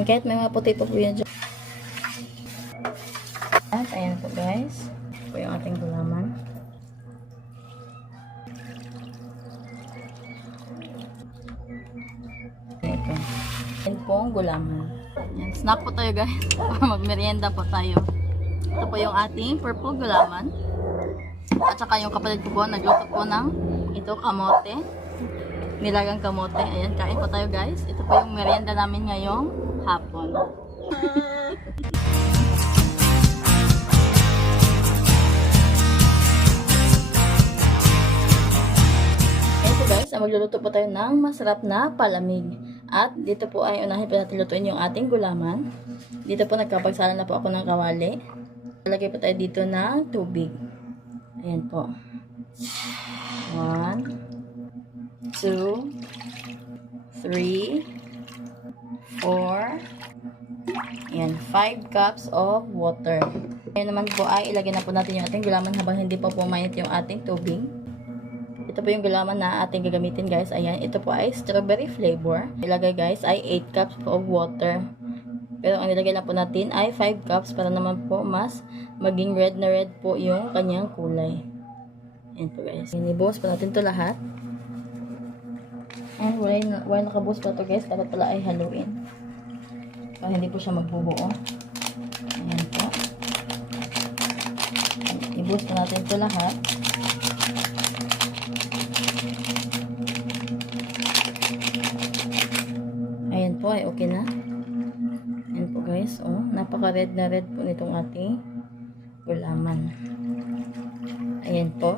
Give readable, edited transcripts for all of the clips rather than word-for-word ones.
Kahit may mga puti pa po yan dyan. At ayan po guys. Ito po yung ating gulaman. Ito. Ayan po ang gulaman. Ayan, snack po tayo guys. Magmerienda po tayo. Ito po yung ating purple gulaman. At saka yung kapatid ko po, nagluto po ng ito, kamote. Nilagang kamote. Ayan, kain po tayo guys. Ito po yung merienda namin ngayong hapon. Ito guys, magluluto po tayo ng masarap na palamig. At dito po ay unahin po natin lutuin yung ating gulaman. Dito po nagkapagsala na po ako ng kawali. Lagay po tayo dito ng tubig. Ayan po. 1, 2, 3, 4, and 5 cups of water. Ngayon naman po ay ilagay na po natin yung ating gulaman habang hindi pa po mainit yung ating tubig. Ito po yung gulaman na ating gagamitin guys. Ayan, ito po ay strawberry flavor. Ilagay guys ay 8 cups of water. Pero ang ilagay lang po natin ay 5 cups para naman po mas maging red na red po yung kanyang kulay. Ayan po guys. Inibuhos po natin to lahat. And while nakabuhos po to guys, dapat pala ay haluin. Para hindi po siya magbubuo. Ayan po. Ibuhos po natin to lahat. Ayan po ay okay na. Ayan po guys. Oh, napaka-red na red po nitong ating gulaman. Ayan po.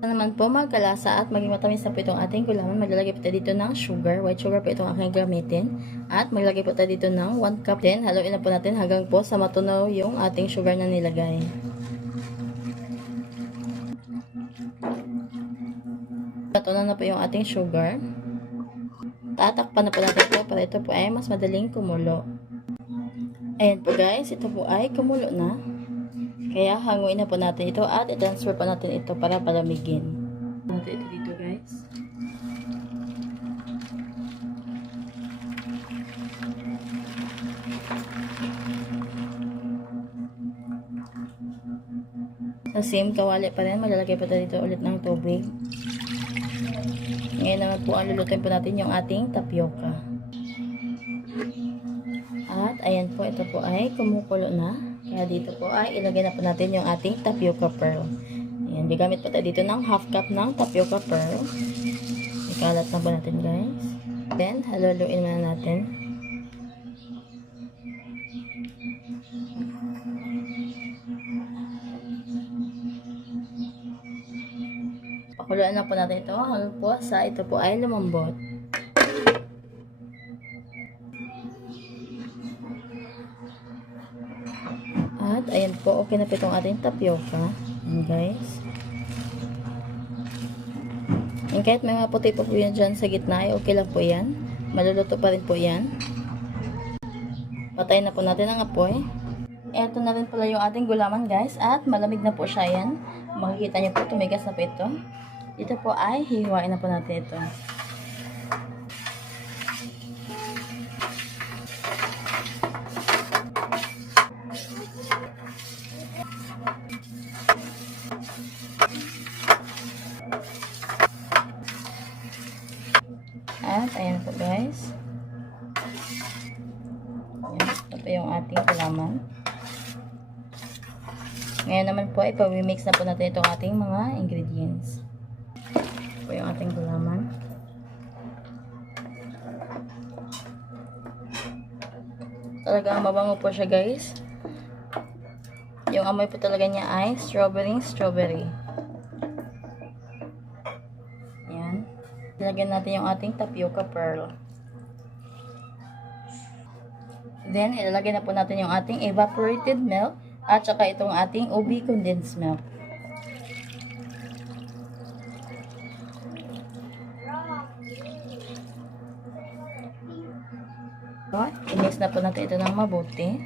Naman po magkalasa at maging matamis na po itong ating gulaman. Maglalagay po tayo dito ng sugar. White sugar po itong aking gamitin. At maglagay po tayo dito ng 1 cup din. Haluin na po natin hanggang po sa matunaw yung ating sugar na nilagay. Natunaw na po yung ating sugar. Tatakpan na po natin ito para ito po ay mas madaling kumulo. Ayan po guys, ito po ay kumulo na. Kaya hanguin na po natin ito at i-transfer po natin ito para palamigin. Natin ito dito guys. Sa same kawali pa rin, maglalagay po tayo dito ulit ng tubig. Ngayon naman po ang lulutuin po natin yung ating tapioca. At ayan po, ito po ay kumukulo na. Kaya dito po ay ilagay na po natin yung ating tapioca pearl. Ayan, gagamit po tayo dito ng half cup ng tapioca pearl. Ikalat na po natin guys. Then, haluluin na natin. Pakuluan na po natin ito hanggang po sa ito po ay lumambot. At ayan po, okay na po itong ating tapioca. Ayan guys. And kahit may mga puti pa po yan dyan sa gitna, ay okay lang po yan. Maluluto pa rin po yan. Patayin na po natin ang apoy. Eto na rin pala yung ating gulaman guys. At malamig na po siya yan. Makikita nyo po, tumigas na po ito. Ito po ay hihiwain na po natin ito. At ayan po guys. Ayan, ito yung ating gulaman. Ngayon naman po ipamimix na po natin itong ating mga ingredients. Ito po yung ating gulaman. Talagang mabango po siya guys. Yung amoy po talaga niya ay strawberry. Ayan. Ilagyan natin yung ating tapioca pearl. Then, ilalagay na po natin yung ating evaporated milk at saka itong ating ubi condensed milk. So, i-mix na po natin ito ng mabuti.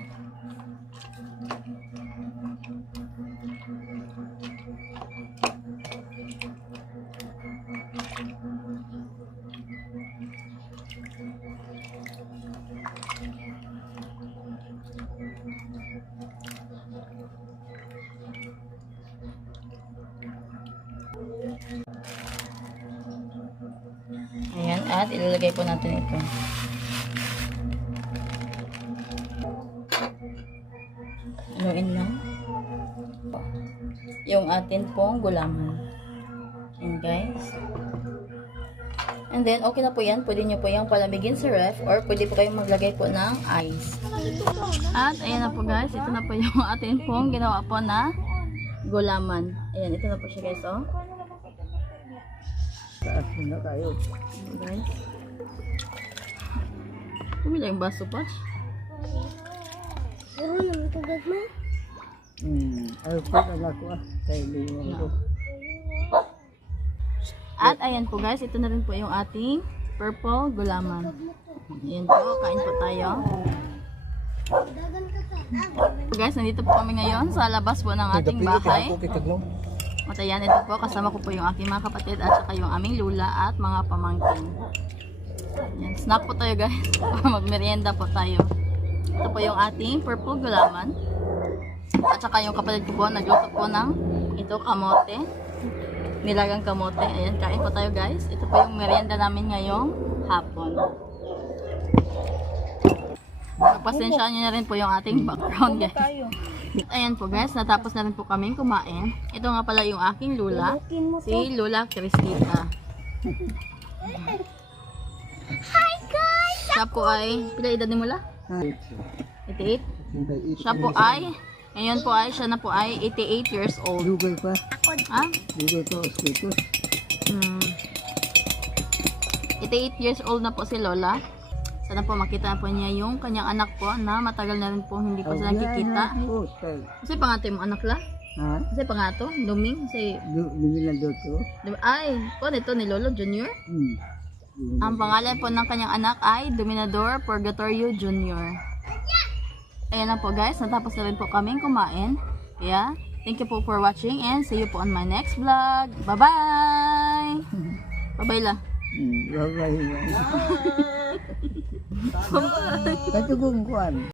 At ilalagay po natin ito. Haluin lang. Yung atin pong gulaman. And guys. And then, okay na po yan. Pwede nyo po yung palamigin sa ref or pwede po kayong maglagay po ng ice. At ayan na po guys. Ito na po yung atin pong ginawa po na gulaman. Ayan, ito na po siya guys, oh. Taas na tayo. Guys. Kumila yung baso pa. Puro naman tugat mo. Ay, pagkala ko tayo liwan ko. At ayan po guys, ito na rin po yung ating purple gulaman. Ayan po, kain po tayo. Dagan ka sa. Guys, nandito po kami ngayon sa labas po ng ating bahay. At ayan, ito po, kasama ko po yung aking mga kapatid at saka yung aming lula at mga pamangkin. Ayan, snack po tayo guys. Magmerienda po tayo. Ito po yung ating purple gulaman. At saka yung kapatid ko po, nagluto po ng ito, kamote. Nilagang kamote. Ayan, kain po tayo guys. Ito po yung merienda namin ngayong hapon. Pagpasensyaan nyo na rin po yung ating background guys. Ayan po guys, natapos na rin po kaming kumain. Ito nga pala yung aking lula. Si Lula Cristita. Hi guys! Siya po ay, pila edad ni Mula? 88? Siya po ay, ngayon po ay, siya na po ay 88 years old. Google pa. Ha? Google pa, status. 88 years old na po si Lola. Sana po makita po niya yung kanyang anak po na matagal na rin po hindi po sila nakikita. Kasi pangato yung anak la? Ha? Kasi pangato? Duming? Kasi, Lumilan doon to. ay, po nito ni Lolo Junior. Ang pangalan po ng kanyang anak ay Dominador Purgatorio Jr. Ayan na po guys, natapos na rin po kaming kumain. Kaya, thank you po for watching and see you po on my next vlog. Bye-bye! Bye-bye la. Bye-bye. Katugong kuan.